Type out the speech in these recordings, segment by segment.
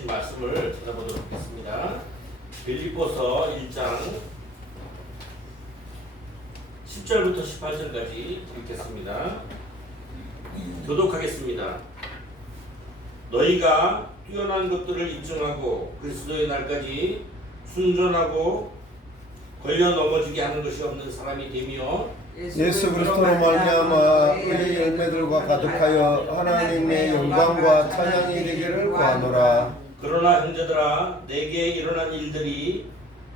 주신 말씀을 찾아보도록 하겠습니다. 빌립보서 1장 10절부터 18절까지 읽겠습니다. 교독하겠습니다. 너희가 뛰어난 것들을 입증하고 그리스도의 날까지 순전하고 걸려 넘어지게 하는 것이 없는 사람이 되며 예수 그리스도로 말미암아 의의 열매들과 가득하여 하나님의 영광과 찬양이 되기를 구하노라. 그러나 형제들아 내게 일어난 일들이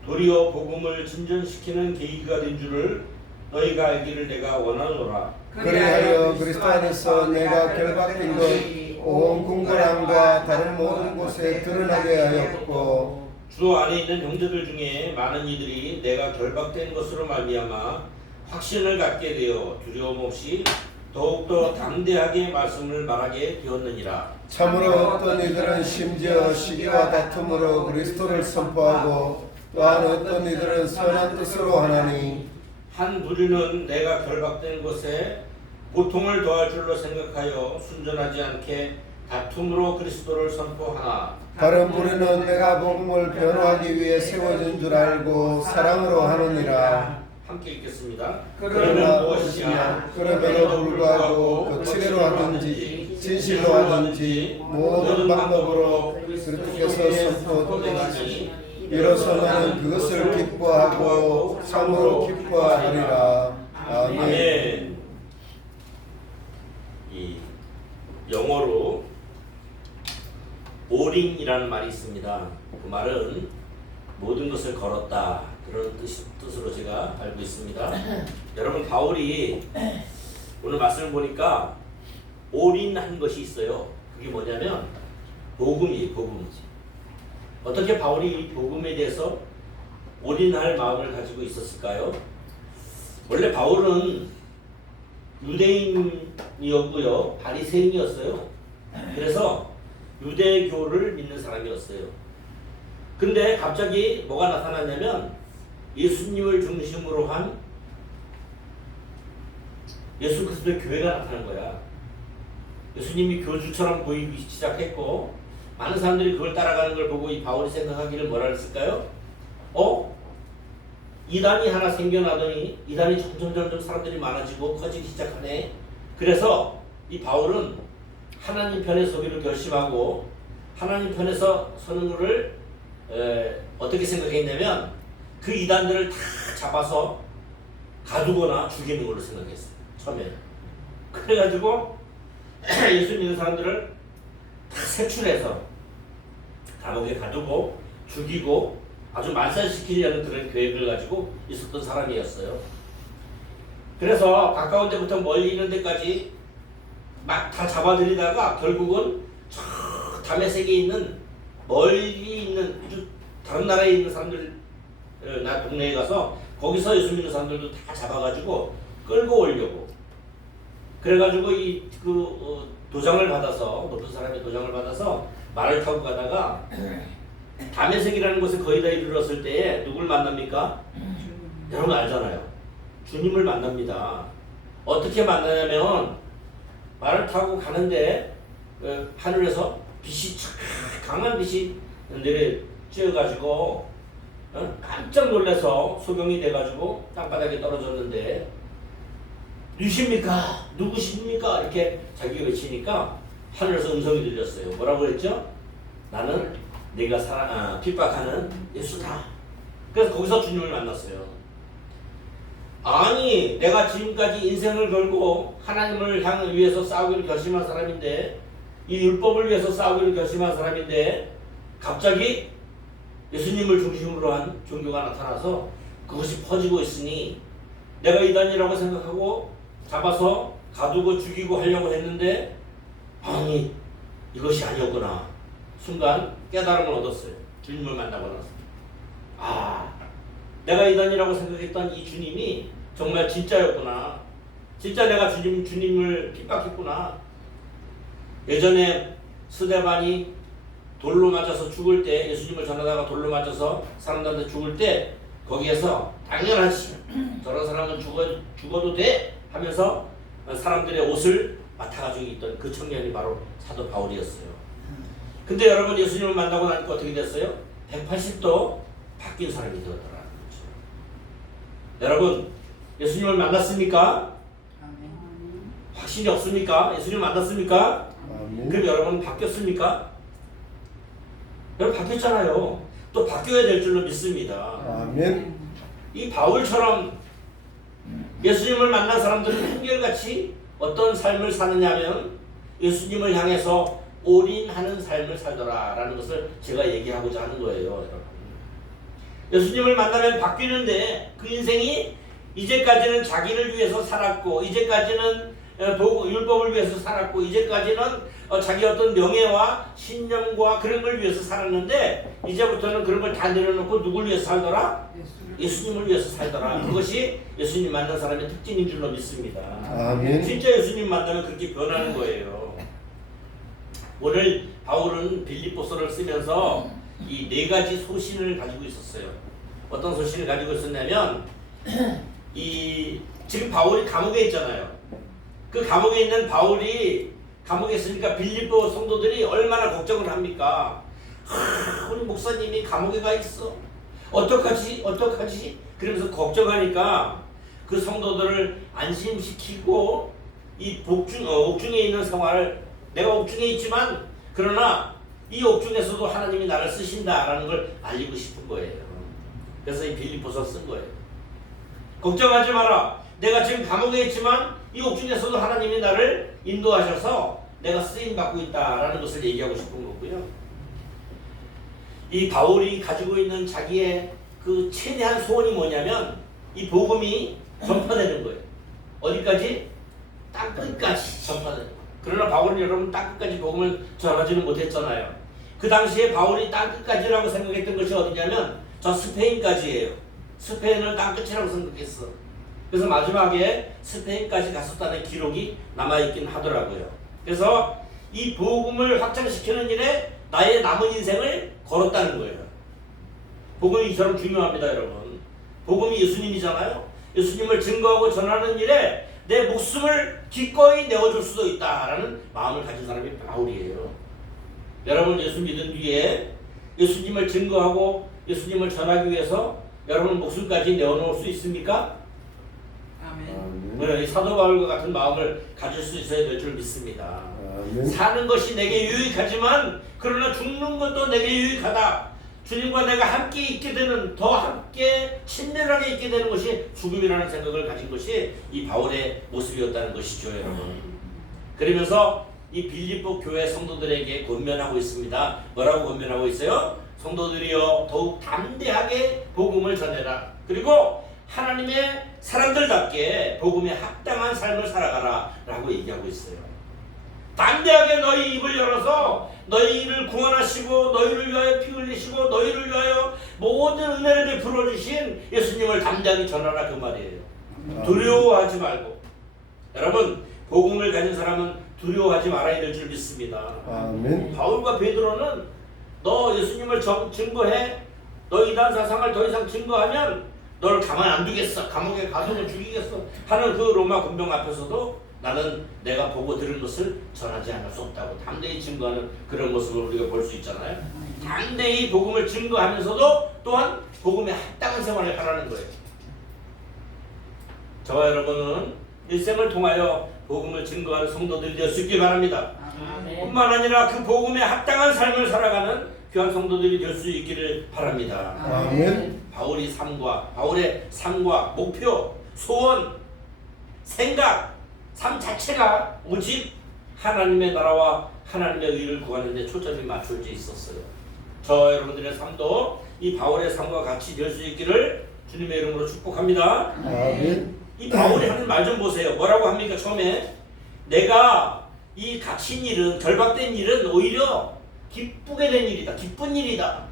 도리어 복음을 진전시키는 계기가 된 줄을 너희가 알기를 내가 원하노라. 그리하여 그리스도 안에서 내가 결박된 것 온 궁궐함과 다른 모든 곳에 드러나게 하였고 주 안에 있는 형제들 중에 많은 이들이 내가 결박된 것으로 말미암아 확신을 갖게 되어 두려움 없이 더욱더 담대하게 말씀을 말하게 되었느니라. 참으로 어떤 이들은 심지어 시기와 다툼으로 그리스도를 선포하고 또한 어떤 이들은 선한 뜻으로 하나니 한 부류는 내가 결박된 것에 고통을 더할 줄로 생각하여 순전하지 않게 다툼으로 그리스도를 선포하나 다른 부류는 내가 복음을 변호하기 위해 세워진 줄 알고 사랑으로 하느니라. 함께 읽겠습니다. 그러나 무엇이냐 그럼에도 불구하고 거칠애로 하든지 진실로 하든지 모든 방법으로 그리스도께서 선포되시니 비로소 나는 그것을 기뻐하고 참으로 기뻐하리라. 아멘. 아멘. 이 영어로 올인이라는 말이 있습니다. 그 말은 모든 것을 걸었다 그런 뜻으로 제가 알고 있습니다. 여러분 바울이 오늘 말씀을 보니까 올인한 것이 있어요. 그게 뭐냐면 복음이에요. 복음. 어떻게 바울이 복음에 대해서 올인할 마음을 가지고 있었을까요? 원래 바울은 유대인이었고요, 바리새인이었어요. 그래서 유대교를 믿는 사람이었어요. 근데 갑자기 뭐가 나타났냐면 예수님을 중심으로 한 예수 그리스도의 교회가 나타난 거야. 예수님이 교주처럼 보이기 시작했고 많은 사람들이 그걸 따라가는 걸 보고 이 바울이 생각하기를 뭐라 했을까요? 이단이 하나 생겨나더니 이단이 점점 사람들이 많아지고 커지기 시작하네. 그래서 이 바울은 하나님 편에 서기를 결심하고 하나님 편에서 서는 것을 어떻게 생각했냐면 그 이단들을 다 잡아서 가두거나 죽이는 걸로 생각했어요. 처음에는. 그래가지고 예수 믿는 사람들을 다 색출해서 감옥에 가두고 죽이고 아주 말살시키려는 그런 계획을 가지고 있었던 사람이었어요. 그래서 가까운 데부터 멀리 있는 데까지 막 다 잡아들이다가 결국은 저 다메섹에 있는 멀리 있는 다른 나라에 있는 사람들 동네에 가서 거기서 예수 믿는 사람들도 다 잡아가지고 끌고 오려고 그래가지고 도장을 받아서 높은 사람의 도장을 받아서 말을 타고 가다가 다메섹이라는 곳에 거의 다 이르렀을 때에 누굴 만납니까? 여러분 알잖아요. 주님을 만납니다. 어떻게 만나냐면 말을 타고 가는데 하늘에서 빛이 강한 빛이 내려쬐어가지고 깜짝 놀라서 소경이 돼가지고 땅바닥에 떨어졌는데 누구십니까? 누구십니까? 이렇게 자기가 외치니까 하늘에서 음성이 들렸어요. 뭐라고 그랬죠? 나는 내가 핍박하는 예수다. 그래서 거기서 주님을 만났어요. 아니 내가 지금까지 인생을 걸고 하나님을 위해서 싸우기를 결심한 사람인데 이 율법을 위해서 싸우기를 결심한 사람인데 갑자기 예수님을 중심으로 한 종교가 나타나서 그것이 퍼지고 있으니 내가 이단이라고 생각하고 잡아서 가두고 죽이고 하려고 했는데 아니 이것이 아니었구나. 순간 깨달음을 얻었어요. 주님을 만나고 나서 내가 이단이라고 생각했던 이 주님이 정말 진짜였구나. 진짜 내가 주님을 핍박했구나. 예전에 스데반이 돌로 맞아서 죽을 때 예수님을 전하다가 돌로 맞아서 사람들한테 죽을 때 거기에서 당연하지 저런 사람은 죽어도 돼 하면서 사람들의 옷을 맡아가지고 있던 그 청년이 바로 사도 바울이었어요. 근데 여러분 예수님을 만나고 나니까 어떻게 됐어요? 180도 바뀐 사람이 되었더라는 거죠. 여러분 예수님을 만났습니까? 확신이 없습니까? 예수님을 만났습니까? 아멘. 그럼 여러분 바뀌었습니까? 여러분 바뀌었잖아요. 또 바뀌어야 될 줄로 믿습니다. 아멘. 이 바울처럼 예수님을 만난 사람들은 한결같이 어떤 삶을 사느냐면 예수님을 향해서 올인하는 삶을 살더라라는 것을 제가 얘기하고자 하는 거예요, 여러분. 예수님을 만나면 바뀌는데 그 인생이 이제까지는 자기를 위해서 살았고 이제까지는 율법을 위해서 살았고 이제까지는 자기 어떤 명예와 신념과 그런 걸 위해서 살았는데 이제부터는 그런 걸 다 내려놓고 누굴 위해서 살더라? 예수님을 위해서 살더라. 그것이 예수님 만난 사람의 특징인 줄로 믿습니다. 아멘. 진짜 예수님 만나면 그렇게 변하는 거예요. 오늘 바울은 빌립보서를 쓰면서 이 네 가지 소신을 가지고 있었어요. 어떤 소신을 가지고 있었냐면 이 지금 바울이 감옥에 있잖아요. 그 감옥에 있는 바울이 감옥에 있으니까 빌립보 성도들이 얼마나 걱정을 합니까? 우리 목사님이 감옥에 가 있어. 어떡하지? 어떡하지? 그러면서 걱정하니까 그 성도들을 안심시키고 이 옥중에 있는 생활을 내가 옥중에 있지만 그러나 이 옥중에서도 하나님이 나를 쓰신다라는 걸 알리고 싶은 거예요. 그래서 이 빌립보서 쓴 거예요. 걱정하지 마라. 내가 지금 감옥에 있지만 이 옥중에서도 하나님이 나를 인도하셔서 내가 쓰임 받고 있다라는 것을 얘기하고 싶은 거고요. 이 바울이 가지고 있는 자기의 그 최대한 소원이 뭐냐면 이 복음이 전파되는 거예요. 어디까지? 땅끝까지 전파되는 거예요. 그러나 바울은 여러분 땅끝까지 복음을 전하지는 못했잖아요. 그 당시에 바울이 땅끝까지라고 생각했던 것이 어디냐면 저 스페인까지예요. 스페인을 땅끝이라고 생각했어. 그래서 마지막에 스페인까지 갔었다는 기록이 남아있긴 하더라고요. 그래서 이 복음을 확장시키는 일에 나의 남은 인생을 걸었다는 거예요. 복음이 이처럼 중요합니다, 여러분. 복음이 예수님이잖아요. 예수님을 증거하고 전하는 일에 내 목숨을 기꺼이 내어줄 수도 있다라는 마음을 가진 사람이 바울이에요. 여러분 예수 믿은 뒤에 예수님을 증거하고 예수님을 전하기 위해서 여러분 목숨까지 내어놓을 수 있습니까? 아멘. 네, 사도 바울과 같은 마음을 가질 수 있어야 될 줄 믿습니다. 아멘. 사는 것이 내게 유익하지만 그러나 죽는 것도 내게 유익하다. 주님과 내가 함께 있게 되는, 더 함께 친밀하게 있게 되는 것이 죽음이라는 생각을 가진 것이 이 바울의 모습이었다는 것이죠, 여러분. 그러면서 이 빌립보 교회 성도들에게 권면하고 있습니다. 뭐라고 권면하고 있어요? 성도들이여 더욱 담대하게 복음을 전해라. 그리고 하나님의 사람들답게 복음에 합당한 삶을 살아가라 라고 얘기하고 있어요. 담대하게 너희 입을 열어서 너희를 구원하시고 너희를 위하여 피 흘리시고 너희를 위하여 모든 은혜를 베풀어 주신 예수님을 담대하게 전하라 그 말이에요. 두려워하지 말고. 여러분 복음을 가진 사람은 두려워하지 말아야 될 줄 믿습니다. 아멘. 바울과 베드로는 너 예수님을 증거해. 너 이단 사상을 더 이상 증거하면 너를 가만 안 두겠어. 감옥에 가두고 죽이겠어. 하는 그 로마 군병 앞에서도 나는 내가 보고 들은 것을 전하지 않을 수 없다고 담대히 증거하는 그런 모습을 우리가 볼 수 있잖아요. 담대히 복음을 증거하면서도 또한 복음에 합당한 생활을 하라는 거예요. 저와 여러분은 일생을 통하여 복음을 증거하는 성도들이 될 수 있길 바랍니다. 뿐만 아니라 그 복음에 합당한 삶을 살아가는 귀한 성도들이 될 수 있기를 바랍니다. 아멘. 바울의 삶과 목표, 소원, 생각, 삶 자체가 오직 하나님의 나라와 하나님의 의를 구하는 데 초점이 맞춰져 있었어요. 저 여러분들의 삶도 이 바울의 삶과 같이 될 수 있기를 주님의 이름으로 축복합니다. 아멘. 이 바울이 하는 말 좀 보세요. 뭐라고 합니까? 처음에 내가 이 갇힌 일은, 결박된 일은 오히려 기쁘게 된 일이다. 기쁜 일이다.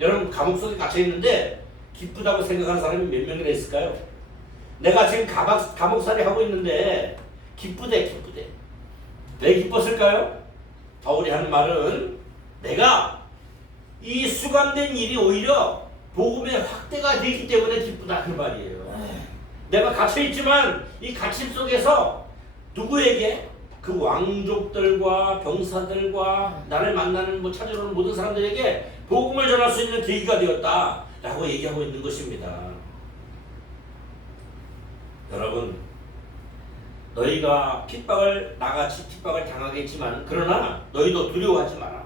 여러분 감옥 속에 갇혀 있는데 기쁘다고 생각하는 사람이 몇 명이나 있을까요? 내가 지금 감옥살이 하고 있는데 기쁘대. 왜 기뻤을까요? 바울이 하는 말은 내가 이 수감된 일이 오히려 복음의 확대가 되기 때문에 기쁘다 그 말이에요. 내가 갇혀있지만 이 갇힘 속에서 누구에게? 그 그 왕족들과 병사들과 나를 만나는 찾아오는 모든 사람들에게 복음을 전할 수 있는 계기가 되었다라고 얘기하고 있는 것입니다. 여러분, 너희가 나같이 핍박을 당하겠지만 그러나 너희도 두려워하지 마라.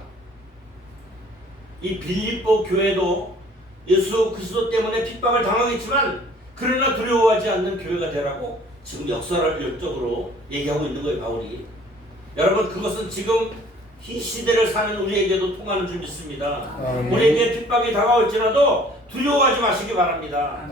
이 빌립보 교회도 예수 그리스도 때문에 핍박을 당하겠지만 그러나 두려워하지 않는 교회가 되라고 지금 역설적으로 얘기하고 있는 거예요, 바울이. 여러분, 그것은 지금 이 시대를 사는 우리에게도 통하는 줄 믿습니다. 우리에게 핍박이 다가올지라도 두려워하지 마시기 바랍니다.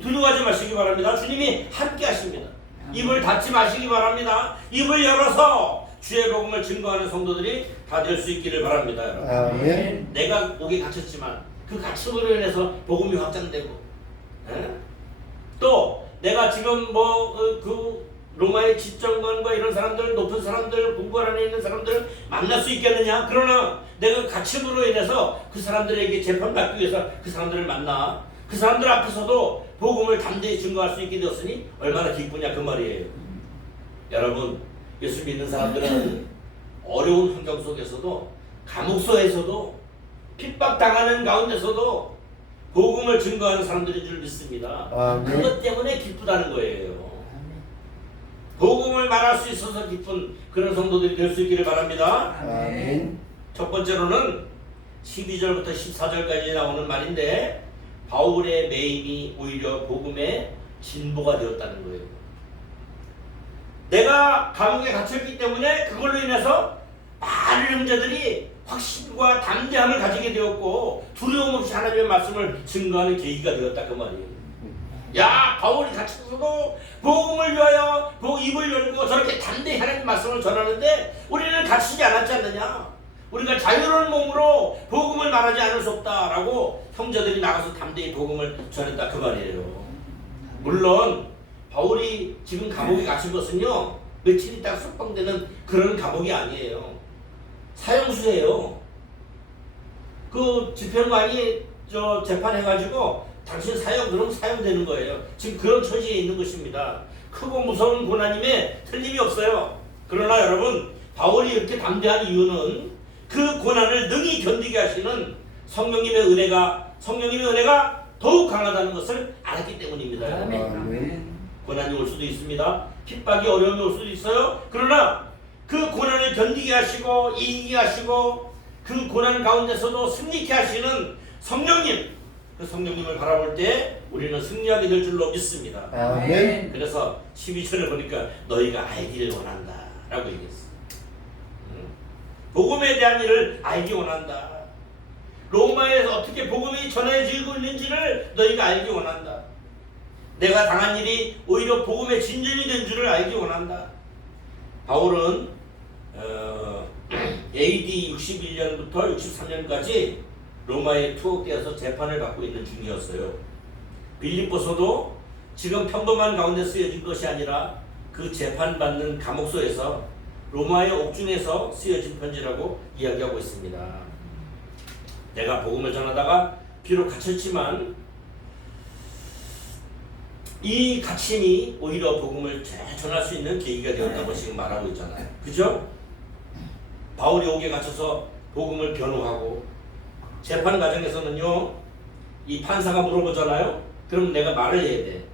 두려워하지 마시기 바랍니다. 주님이 함께 하십니다. 입을 닫지 마시기 바랍니다. 입을 열어서 주의 복음을 증거하는 성도들이 다 될 수 있기를 바랍니다. 여러분. 내가 목에 갇혔지만 그 갇힘으로 인해서 복음이 확장되고, 또 내가 지금 그 로마의 집정관과 이런 사람들, 높은 사람들, 공부할 안에 있는 사람들 만날 수 있겠느냐? 그러나 내가 갇힘으로 인해서 그 사람들에게 재판받기 위해서 그 사람들을 만나 그 사람들 앞에서도 복음을 담대히 증거할 수 있게 되었으니 얼마나 기쁘냐 그 말이에요. 여러분, 예수 믿는 사람들은 어려운 환경 속에서도, 감옥소에서도, 핍박당하는 가운데서도 복음을 증거하는 사람들인 줄 믿습니다. 그것 때문에 기쁘다는 거예요. 복음을 말할 수 있어서 기쁜 그런 성도들이 될 수 있기를 바랍니다. 첫 번째로는 12절부터 14절까지 나오는 말인데, 바울의 매임이 오히려 복음의 진보가 되었다는 거예요. 내가 감옥에 갇혔기 때문에 그걸로 인해서 많은 형제들이 확신과 담대함을 가지게 되었고 두려움 없이 하나님의 말씀을 증거하는 계기가 되었다 그 말이에요. 야, 바울이 갇혀서도 복음을 위하여 입을 열고 저렇게 담대히 하나님의 말씀을 전하는데 우리는 갇히지 않았지 않느냐? 우리가 자유로운 몸으로 복음을 말하지 않을 수 없다라고 형제들이 나가서 담대히 복음을 전했다 그 말이에요. 물론 바울이 지금 감옥에 갇힌 것은요, 며칠 있다가 석방되는 그런 감옥이 아니에요. 사형수예요. 그 집행관이 재판해가지고 당신 사형, 그럼 사형되는 거예요. 지금 그런 처지에 있는 것입니다. 크고 무서운 고난임에 틀림이 없어요. 그러나 여러분, 바울이 이렇게 담대한 이유는 그 고난을 능히 견디게 하시는 성령님의 은혜가 더욱 강하다는 것을 알았기 때문입니다. 고난이 올 수도 있습니다. 핍박이, 어려움이 올 수도 있어요. 그러나 그 고난을 견디게 하시고 이기게 하시고 그 고난 가운데서도 승리케 하시는 성령님, 그 성령님을 바라볼 때 우리는 승리하게 될 줄로 믿습니다. 그래서 12절을 보니까 너희가 알기를 원한다 라고 얘기했어요. 복음에 대한 일을 알기 원한다. 로마에서 어떻게 복음이 전해지고 있는지를 너희가 알기 원한다. 내가 당한 일이 오히려 복음의 진전이 된 줄을 알기 원한다. 바울은 AD 61년부터 63년까지 로마에 투옥되어서 재판을 받고 있는 중이었어요. 빌립보서도 지금 평범한 가운데 쓰여진 것이 아니라 그 재판받는 감옥소에서 로마의 옥중에서 쓰여진 편지라고 이야기하고 있습니다. 내가 복음을 전하다가 비록 갇혔지만 이 갇힘이 오히려 복음을 전할 수 있는 계기가 되었다고 지금 말하고 있잖아요. 그죠? 바울이 옥에 갇혀서 복음을 변호하고 재판 과정에서는요, 이 판사가 물어보잖아요. 그럼 내가 말을 해야 돼.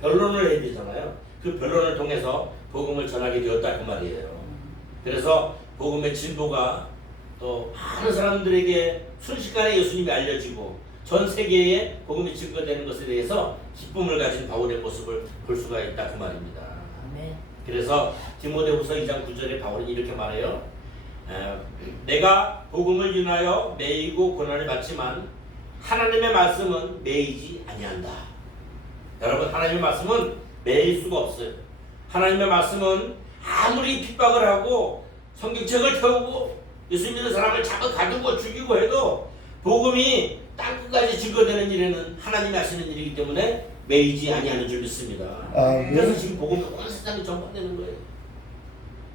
변론을 해야 되잖아요. 그 변론을 통해서 복음을 전하게 되었다 그 말이에요. 그래서 복음의 진보가 또 많은 사람들에게 순식간에 예수님이 알려지고 전 세계에 복음이 증거되는 것에 대해서 기쁨을 가진 바울의 모습을 볼 수가 있다 그 말입니다. 그래서 디모데후서 2장 9절에 바울은 이렇게 말해요. 내가 복음을 인하여 매이고 고난을 받지만 하나님의 말씀은 매이지 아니한다. 여러분, 하나님의 말씀은 매일 수가 없어요. 하나님의 말씀은 아무리 핍박을 하고 성경책을 태우고 예수 믿는 사람을 잡아 가두고 죽이고 해도 복음이 땅끝까지 증거되는 일에는 하나님이 하시는 일이기 때문에 매이지 아니하는 줄 믿습니다. 그래서 지금 복음이 온 세상에 전파되는 거예요.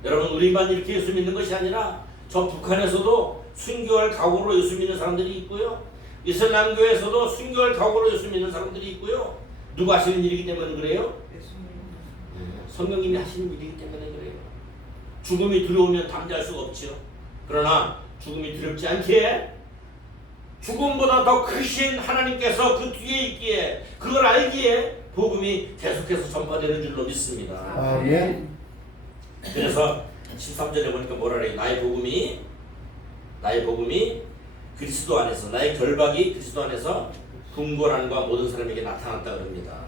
여러분, 우리만 이렇게 예수 믿는 것이 아니라 저 북한에서도 순교할 각오로 예수 믿는 사람들이 있고요. 이슬람교에서도 순교할 각오로 예수 믿는 사람들이 있고요. 누가 하시는 일이기 때문에 그래요? 성령님이 하시는 일이기 때문에 그래요. 죽음이 두려우면 담대할 수가 없지요. 그러나 죽음이 두렵지 않기에 죽음보다 더 크신 하나님께서 그 뒤에 있기에 그걸 알기에 복음이 계속해서 전파되는 줄로 믿습니다. 아멘. 그래서 13절에 보니까 뭐라 그래요? 나의 복음이 그리스도 안에서, 나의 결박이 그리스도 안에서 궁궐안과 모든 사람에게 나타났다 그럽니다.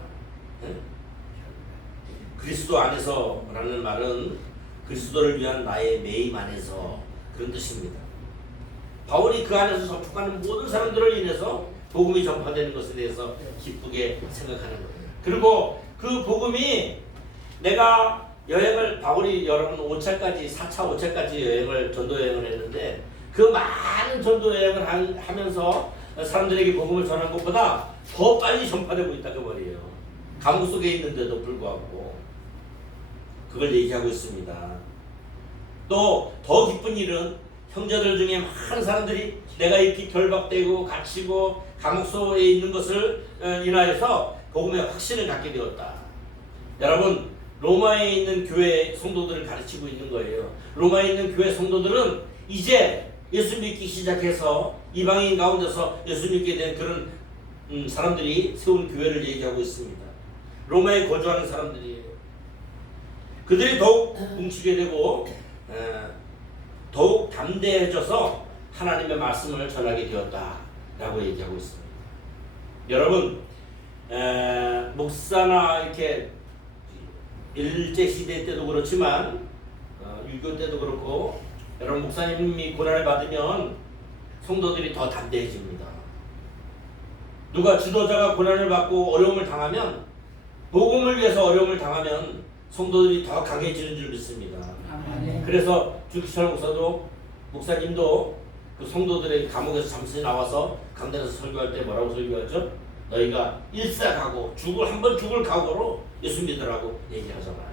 그리스도 안에서라는 말은 그리스도를 위한 나의 매임 안에서 그런 뜻입니다. 바울이 그 안에서 접촉하는 모든 사람들을 인해서 복음이 전파되는 것에 대해서 기쁘게 생각하는 거예요. 그리고 그 복음이 내가 바울이 여러분 5차까지 4차 5차까지 전도 여행을 했는데 그 많은 전도 여행을 하면서 사람들에게 복음을 전한 것보다 더 빨리 전파되고 있다 그 말이에요. 감옥 속에 있는데도 불구하고 그걸 얘기하고 있습니다. 또 더 기쁜 일은 형제들 중에 많은 사람들이 내가 이렇게 결박되고 갇히고 감옥 속에 있는 것을 인하여서 복음의 확신을 갖게 되었다. 여러분 로마에 있는 교회 성도들을 가르치고 있는 거예요. 로마에 있는 교회 성도들은 이제 예수 믿기 시작해서 이방인 가운데서 예수 믿게 된 그런 사람들이 세운 교회를 얘기하고 있습니다. 로마에 거주하는 사람들이에요. 그들이 더욱 뭉치게 되고 더욱 담대해져서 하나님의 말씀을 전하게 되었다라고 얘기하고 있습니다. 여러분 목사나 이렇게 일제 시대 때도 그렇지만 6.25 때도 그렇고 여러분 목사님이 고난을 받으면 성도들이 더 담대해집니다. 누가 지도자가 고난을 받고 어려움을 당하면 복음을 위해서 어려움을 당하면 성도들이 더 강해지는 줄 믿습니다. 아멘. 그래서 주기철 목사님도 그 성도들의 감옥에서 잠시 나와서 강단에서 설교할 때 뭐라고 설교하죠? 너희가 일사각오 한번 죽을 각오로 예수 믿으라고 얘기하잖아요.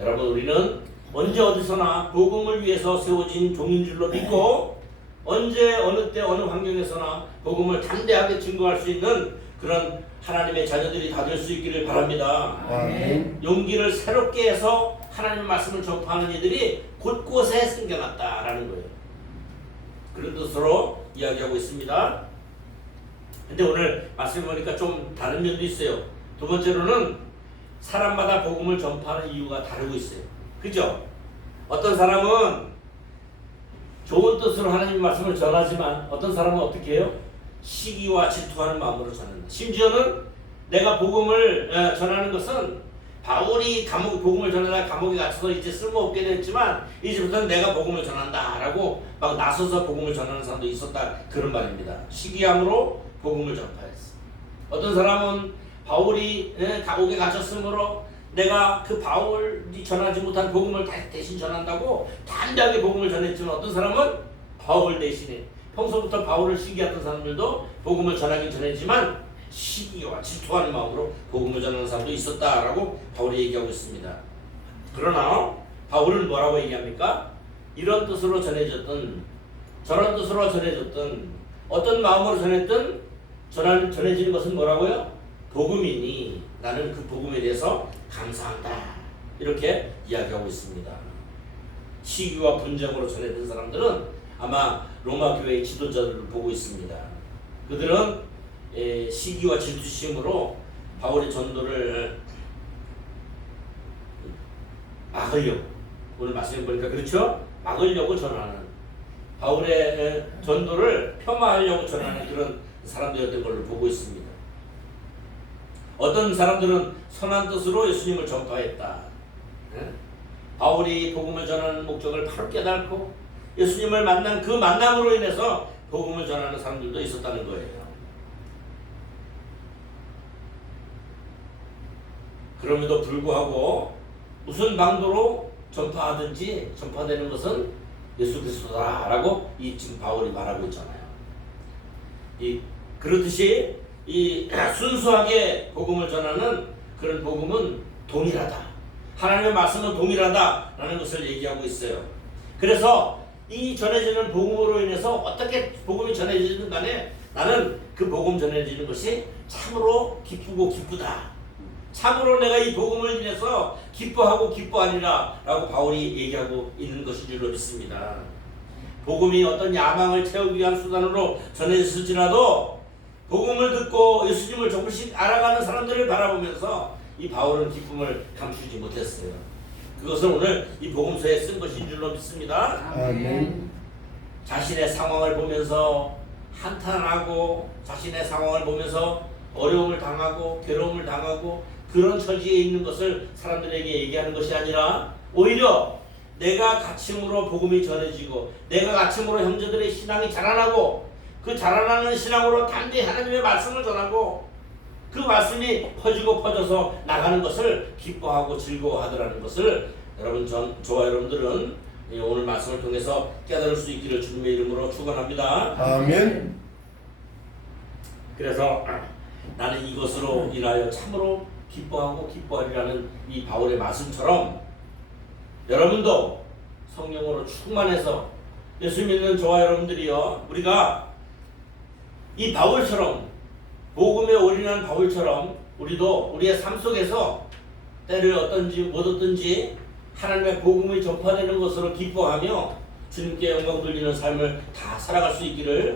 여러분 우리는 언제 어디서나 복음을 위해서 세워진 종인 줄로 믿고 언제 어느 때 어느 환경에서나 복음을 담대하게 증거할 수 있는 그런 하나님의 자녀들이 다 될 수 있기를 바랍니다. 아멘. 용기를 새롭게 해서 하나님의 말씀을 전파하는 이들이 곳곳에 생겨났다라는 거예요. 그런 뜻으로 이야기하고 있습니다. 근데 오늘 말씀 보니까 좀 다른 면도 있어요. 두 번째로는 사람마다 복음을 전파하는 이유가 다르고 있어요. 그죠? 어떤 사람은 좋은 뜻으로 하나님의 말씀을 전하지만 어떤 사람은 어떻게 해요? 시기와 질투하는 마음으로 전한다. 심지어는 내가 복음을 전하는 것은 바울이 복음을 전하다 감옥에 갇혀서 이제 쓸모없게 됐지만 이제부터는 내가 복음을 전한다라고 막 나서서 복음을 전하는 사람도 있었다 그런 말입니다. 시기함으로 복음을 전파했어. 어떤 사람은 바울이 감옥에 갇혔으므로 내가 그 바울이 전하지 못한 복음을 대신 전한다고 담대하게 복음을 전했지만 어떤 사람은 바울 대신에 평소부터 바울을 시기하던 사람들도 복음을 전하긴 전했지만 시기와 질투하는 마음으로 복음을 전하는 사람도 있었다라고 바울이 얘기하고 있습니다. 그러나 바울은 뭐라고 얘기합니까? 이런 뜻으로 전해졌던 저런 뜻으로 전해졌던 어떤 마음으로 전했든 전해지는 것은 뭐라고요? 복음이니 나는 그 복음에 대해서 감사한다 이렇게 이야기하고 있습니다. 시기와 분쟁으로 전해진 사람들은 아마 로마 교회의 지도자들을 보고 있습니다. 그들은 시기와 질투심으로 바울의 전도를 막으려고 오늘 말씀 보니까 그렇죠? 막으려고 전하는 바울의 전도를 폄하하려고 전하는 그런 사람들이었던 걸로 보고 있습니다. 어떤 사람들은 선한 뜻으로 예수님을 전파했다. 바울이 복음을 전하는 목적을 바로 깨닫고 예수님을 만난 그 만남으로 인해서 복음을 전하는 사람들도 있었다는 거예요. 그럼에도 불구하고 무슨 방도로 전파하든지 전파되는 것은 예수 그리스도다라고 지금 바울이 말하고 있잖아요. 그렇듯이 순수하게 복음을 전하는 그런 복음은 동일하다. 하나님의 말씀은 동일하다라는 것을 얘기하고 있어요. 그래서 이 전해지는 복음으로 인해서 어떻게 복음이 전해지든 간에 나는 그 복음 전해지는 것이 참으로 기쁘고 기쁘다. 참으로 내가 이 복음을 인해서 기뻐하고 기뻐하리라 라고 바울이 얘기하고 있는 것인 줄로 믿습니다. 복음이 어떤 야망을 채우기 위한 수단으로 전해졌을지라도 복음을 듣고 예수님을 조금씩 알아가는 사람들을 바라보면서 이 바울은 기쁨을 감추지 못했어요. 그것을 오늘 이 복음서에 쓴 것인 줄로 믿습니다. 아멘. 자신의 상황을 보면서 한탄하고 자신의 상황을 보면서 어려움을 당하고 괴로움을 당하고 그런 처지에 있는 것을 사람들에게 얘기하는 것이 아니라 오히려 내가 가침으로 복음이 전해지고 내가 가침으로 형제들의 신앙이 자라나고 그 자라나는 신앙으로 담대히 하나님의 말씀을 전하고 그 말씀이 퍼지고 퍼져서 나가는 것을 기뻐하고 즐거워하더라는 것을 여러분 저와 여러분들은 오늘 말씀을 통해서 깨달을 수 있기를 주님의 이름으로 축원합니다. 아멘. 그래서 나는 이것으로 인하여 참으로 기뻐하고 기뻐하리라는 이 바울의 말씀처럼 여러분도 성령으로 충만해서 예수 믿는 저와 여러분들이요 우리가 이 바울처럼 복음에 올인한 바울처럼 우리도 우리의 삶 속에서 때를 어떤지 못 어떤지 하나님의 복음이 전파되는 것으로 기뻐하며 주님께 영광 돌리는 삶을 다 살아갈 수 있기를